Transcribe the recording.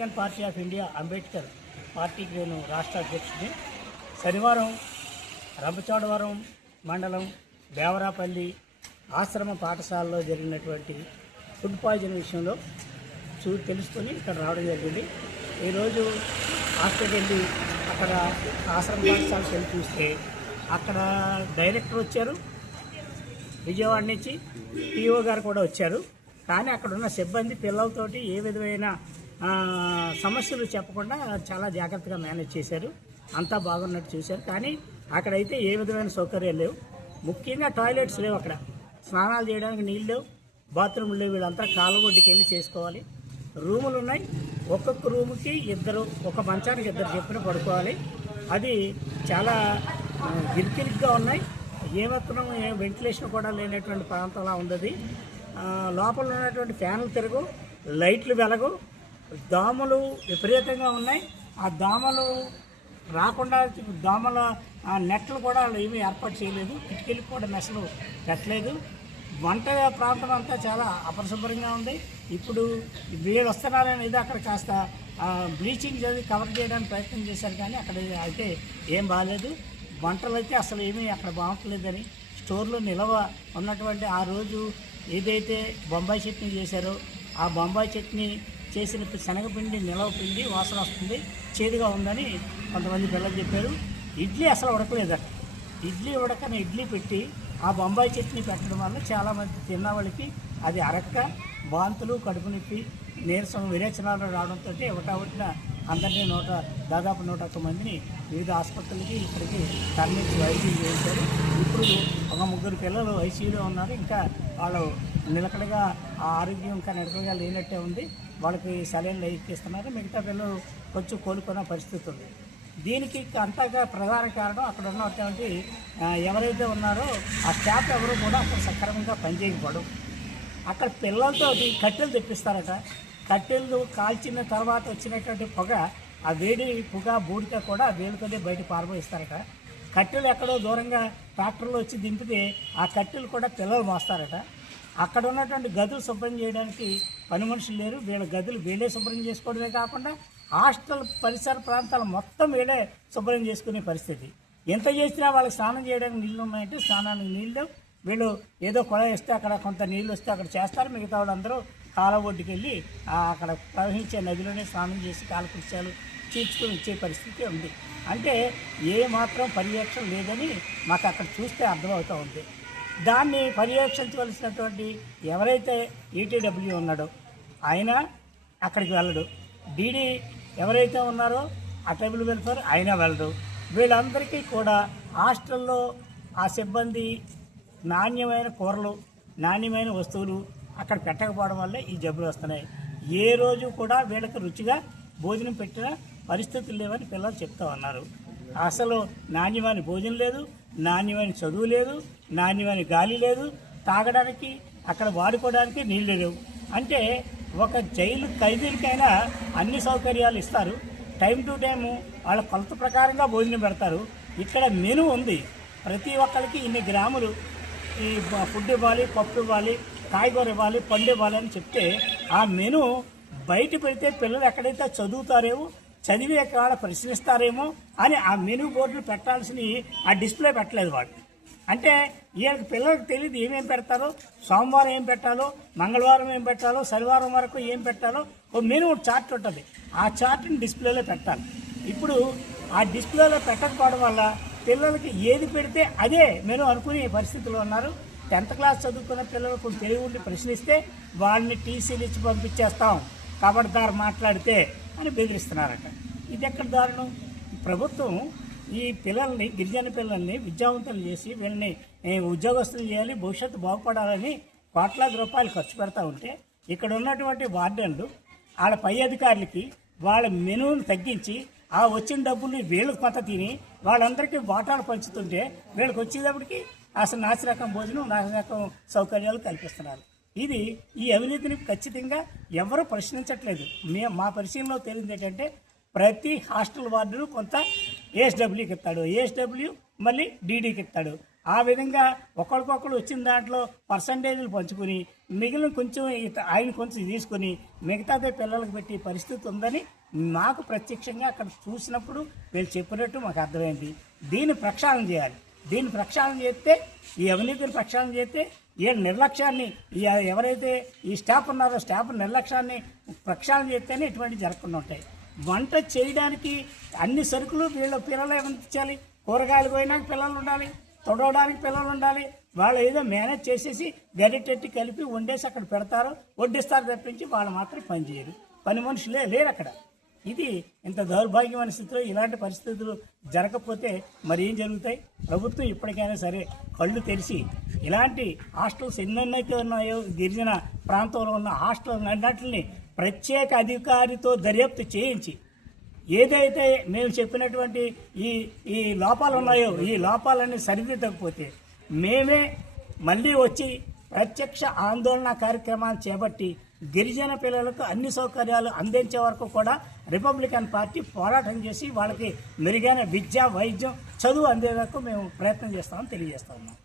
Republican party of India Ambedkar పార్టీకి నేను రాష్ట్ర అధ్యక్షుడిని. శనివారం రంపచోడవరం మండలం దేవరాపల్లి ఆశ్రమ పాఠశాలలో జరిగినటువంటి ఫుడ్ పాయిజన్ విషయంలో తెలుసుకొని ఇక్కడ రావడం జరిగింది. ఈరోజు హాస్పిటల్ వెళ్ళి అక్కడ ఆశ్రమ పాఠశాలకు వెళ్ళి చూస్తే అక్కడ డైరెక్టర్ వచ్చారు, విజయవాడ నుంచి పిఓ గారు కూడా వచ్చారు. కానీ అక్కడ ఉన్న సిబ్బంది పిల్లలతోటి ఏ విధమైన సమస్యలు చెప్పకుండా చాలా జాగ్రత్తగా మేనేజ్ చేశారు. అంతా బాగున్నట్టు చూశారు. కానీ అక్కడైతే ఏ విధమైన సౌకర్యాలు లేవు. ముఖ్యంగా టాయిలెట్స్ లేవు. అక్కడ స్నానాలు చేయడానికి నీళ్ళు లేవు, బాత్రూమ్లు లేవు. వీళ్ళంతా కాలువొడ్డుకి వెళ్ళి చేసుకోవాలి. రూములు ఉన్నాయి, ఒక్కొక్క రూముకి ఇద్దరు, ఒక మంచానికి ఇద్దరు చెప్పిన పడుకోవాలి. అది చాలా గిరికిరిగ్గా ఉన్నాయి. ఏమాత్రం వెంటిలేషన్ కూడా లేనటువంటి ప్రాంతంలా ఉంది. లోపల ఉన్నటువంటి ఫ్యాన్లు తిరగు, లైట్లు వెలగు, దోమలు విపరీతంగా ఉన్నాయి. ఆ దోమలు రాకుండా దోమల నెట్లు కూడా వాళ్ళు ఏమీ ఏర్పాటు చేయలేదు. కిటికీలకు కూడా మెసలు పెట్టలేదు. వంట ప్రాంతం అంతా చాలా అపరిశుభ్రంగా ఉంది. ఇప్పుడు వీళ్ళు వస్తున్నారనేది అక్కడ కాస్త బ్లీచింగ్ చదివి కవర్ చేయడానికి ప్రయత్నం చేశారు. కానీ అక్కడ అయితే ఏం బాగాలేదు. వంటలు అయితే అసలు ఏమీ అక్కడ బాగుంటలేదని, స్టోర్లో నిల్వ ఉన్నటువంటి ఆ రోజు ఏదైతే బొంబాయి చట్నీ చేశారో ఆ బొంబాయి చట్నీ చేసిన శనగపిండి నిలవ పిండి వాసన వస్తుంది, చేదుగా ఉందని కొంతమంది పిల్లలు చెప్పారు. ఇడ్లీ అసలు ఉడకలేదట. ఇడ్లీ ఉడకని ఇడ్లీ పెట్టి ఆ బొంబాయి చట్నీ పెట్టడం వల్ల చాలామంది తిన్న వాళ్ళకి అది అరక్క, వాంతులు, కడుపు నొప్పి, నీరసం, విరేచనాలు రావడంతో ఒకటొకటిన అందరినీ దాదాపు 101 మందిని వివిధ ఆసుపత్రులకి ఇక్కడికి తరలించి ఐసీయూ చేశారు. ఇప్పుడు ఒక 3 పిల్లలు ఐసీయూలో ఉన్నారు. ఇంకా వాళ్ళు నిలకడగా ఆ ఆరోగ్యం ఇంకా నిలకడగా లేనట్టే ఉంది. వాళ్ళకి సెలైన్లు ఎక్కిస్తున్నారు. మిగతా పిల్లలు కొంచెం కోలుకున్న పరిస్థితి ఉంది. దీనికి అంతగా ప్రధాన కారణం అక్కడ ఉన్నటువంటి ఎవరైతే ఉన్నారో ఆ స్టాఫ్ ఎవరు కూడా అక్కడ సక్రమంగా పనిచేయకపోవడం. అక్కడ పిల్లలతో కట్టెలు తెప్పిస్తారట. కట్టెలు కాల్చిన తర్వాత వచ్చినటువంటి పొగ, ఆ వేడి పొగ బూడిక కూడా వేలుతోనే బయట పారబోయిస్తారట. కట్టెలు ఎక్కడో దూరంగా ట్రాక్టర్లో వచ్చి దింపితే ఆ కట్టెలు కూడా పిల్లలు మోస్తారట. అక్కడ ఉన్నటువంటి గదులు శుభ్రం చేయడానికి పని మనుషులు లేరు. వీళ్ళ గదులు వీళ్ళే శుభ్రం చేసుకోవడమే కాకుండా హాస్టల్ పరిసర ప్రాంతాలు మొత్తం వీళ్ళే శుభ్రం చేసుకునే పరిస్థితి. ఎంత చేసినా వాళ్ళకి స్నానం చేయడానికి నీళ్ళు ఉన్నాయంటే స్నానానికి నీళ్ళు, వీళ్ళు ఏదో కుళాయి వస్తే అక్కడ కొంత నీళ్ళు వస్తే అక్కడ చేస్తారు. మిగతా వాళ్ళందరూ కాలువ ఒడ్డుకి వెళ్ళి అక్కడ ప్రవహించే నదిలోనే స్నానం చేసి కాలకృత్యాలు తీర్చుకొని వచ్చే పరిస్థితి ఉంది. అంటే ఏ మాత్రం పర్యవేక్షణ లేదని మాకు అక్కడ చూస్తే అర్థమవుతూ ఉంది. దాన్ని పర్యవేక్షించవలసినటువంటి ఎవరైతే ఈటీడబ్ల్యూ ఉన్నాడో ఆయన అక్కడికి వెళ్ళడు. డీడీ ఎవరైతే ఉన్నారో ఆ ట్రైబల్ వెల్ఫేర్ ఆయన వెళ్ళడు. వీళ్ళందరికీ కూడా హాస్టల్లో ఆ సిబ్బంది నాణ్యమైన కూరలు, నాణ్యమైన వస్తువులు అక్కడ పెట్టకపోవడం వల్ల ఈ జబ్బులు వస్తున్నాయి. ఏ రోజు కూడా వీళ్ళకి రుచిగా భోజనం పెట్టిన పరిస్థితులు లేవని పిల్లలు చెప్తా ఉన్నారు. అసలు నాణ్యమైన భోజనం లేదు, నాణ్యమైన చదువు లేదు, నాణ్యమైన గాలి లేదు, తాగడానికి అక్కడ వాడుకోవడానికి నీళ్లు లేవు. అంటే ఒక జైలు ఖైదీలకైనా అన్ని సౌకర్యాలు ఇస్తారు. టైం టు టైము వాళ్ళ కొలత ప్రకారంగా భోజనం పెడతారు. ఇక్కడ మెను ఉంది. ప్రతి ఒక్కరికి ఇన్ని గ్రాములు ఈ ఫుడ్ ఇవ్వాలి, పప్పు ఇవ్వాలి, కాయగూర ఇవ్వాలి, పండు ఇవ్వాలి అని చెప్తే ఆ మెను బయట పెడితే పిల్లలు ఎక్కడైతే చదువుతారేమో, చదివి ఎక్కడ ప్రశ్నిస్తారేమో అని ఆ మెను బోర్డులు పెట్టాల్సిన ఆ డిస్ప్లే పెట్టలేదు వాళ్ళు. అంటే వీళ్ళకి పిల్లలకు తెలియదు ఏమేమి పెడతారో, సోమవారం ఏం పెట్టాలో, మంగళవారం ఏం పెట్టాలో, శనివారం వరకు ఏం పెట్టాలో ఓ మెను చార్ట్ ఉంటుంది. ఆ చార్ట్ని డిస్ప్లేలో పెట్టాలి. ఇప్పుడు ఆ డిస్ప్లేలో పెట్టకపోవడం వల్ల పిల్లలకి ఏది పెడితే అదే మెను అనుకునే పరిస్థితుల్లో ఉన్నారు. 10th క్లాస్ చదువుకున్న పిల్లలకు తెలివి ఉండి ప్రశ్నిస్తే వాళ్ళని టీసీలు ఇచ్చి పంపించేస్తాం, కబడ్దారు మాట్లాడితే అని బెదిరిస్తున్నారట. ఇది ఎక్కడ దారుణం? ప్రభుత్వం ఈ పిల్లల్ని, గిరిజన పిల్లల్ని విద్యావంతులు చేసి వీళ్ళని ఉద్యోగస్తులు చేయాలి, భవిష్యత్తు బాగుపడాలని కోట్లాది రూపాయలు ఖర్చు పెడతా ఉంటే ఇక్కడ ఉన్నటువంటి వార్డెన్లు వాళ్ళ పై అధికారులకి వాళ్ళ మెనూను తగ్గించి ఆ వచ్చిన డబ్బుల్ని వీళ్ళకి కొంత తిని వాళ్ళందరికీ వాటాలు పంచుతుంటే వీళ్ళకి వచ్చేటప్పటికి అసలు నాసిరకం భోజనం, నాసిరకం సౌకర్యాలు కల్పిస్తున్నారు. ఈ అవినీతిని ఖచ్చితంగా ఎవరు ప్రశ్నించట్లేదు. మా పరిశీలనలో తెలియదు ఏంటంటే ప్రతి హాస్టల్ వార్డును కొంత ఏఎస్డబ్ల్యూకి ఇస్తాడు, ఏఎస్డబ్ల్యూ మళ్ళీ డీడీకి ఇస్తాడు. ఆ విధంగా ఒకరికొకరు వచ్చిన దాంట్లో పర్సంటేజీలు పంచుకుని మిగిలిన కొంచెం ఆయన కొంచెం తీసుకుని మిగతాదే పిల్లలకు పెట్టే పరిస్థితి ఉందని మాకు ప్రత్యక్షంగా అక్కడ చూసినప్పుడు వీళ్ళు చెప్పినట్టు మాకు అర్థమైంది. దీన్ని ప్రక్షాళన చేయాలి. దీన్ని ప్రక్షాళన చేస్తే, ఈ అవినీతిని ప్రక్షాళన చేస్తే, ఈ నిర్లక్ష్యాన్ని ఎవరైతే ఈ స్టాఫ్ ఉన్నారో స్టాఫ్ నిర్లక్ష్యాన్ని ప్రక్షాళన చేస్తేనే ఇటువంటివి జరగకుండా ఉంటాయి. వంట చేయడానికి అన్ని సరుకులు వీళ్ళ పిల్లలు ఏమందించాలి? కూరగాయలు పోయినాక పిల్లలు ఉండాలి, తొడవడానికి పిల్లలు ఉండాలి. వాళ్ళు ఏదో మేనేజ్ చేసేసి గరిటెట్టి కలిపి వండేసి అక్కడ పెడతారు, వడ్డిస్తారు తప్పించి వాళ్ళు మాత్రం పని చేయరు. పని మనుషులే లేరు అక్కడ. ఇది ఇంత దౌర్భాగ్యమైన స్థితిలో ఇలాంటి పరిస్థితులు జరగకపోతే మరి ఏం జరుగుతాయి? ప్రభుత్వం ఇప్పటికైనా సరే కళ్ళు తెరిచి ఇలాంటి హాస్టల్స్ ఎన్నెన్నైతే ఉన్నాయో గిరిజన ప్రాంతంలో ఉన్న హాస్టల్ అన్నింటిని ప్రత్యేక అధికారితో దర్యాప్తు చేయించి ఏదైతే మేము చెప్పినటువంటి ఈ లోపాలు ఉన్నాయో ఈ లోపాలన్నీ సరిదిద్దకపోతే మేమే మళ్ళీ వచ్చి ప్రత్యక్ష ఆందోళన కార్యక్రమాలు చేపట్టి గిరిజన పిల్లలకు అన్ని సౌకర్యాలు అందించే వరకు కూడా రిపబ్లికన్ పార్టీ పోరాటం చేసి వాళ్ళకి మెరుగైన విద్య, వైద్యం, చదువు అందే వరకు మేము ప్రయత్నం చేస్తామని తెలియజేస్తా ఉన్నాం.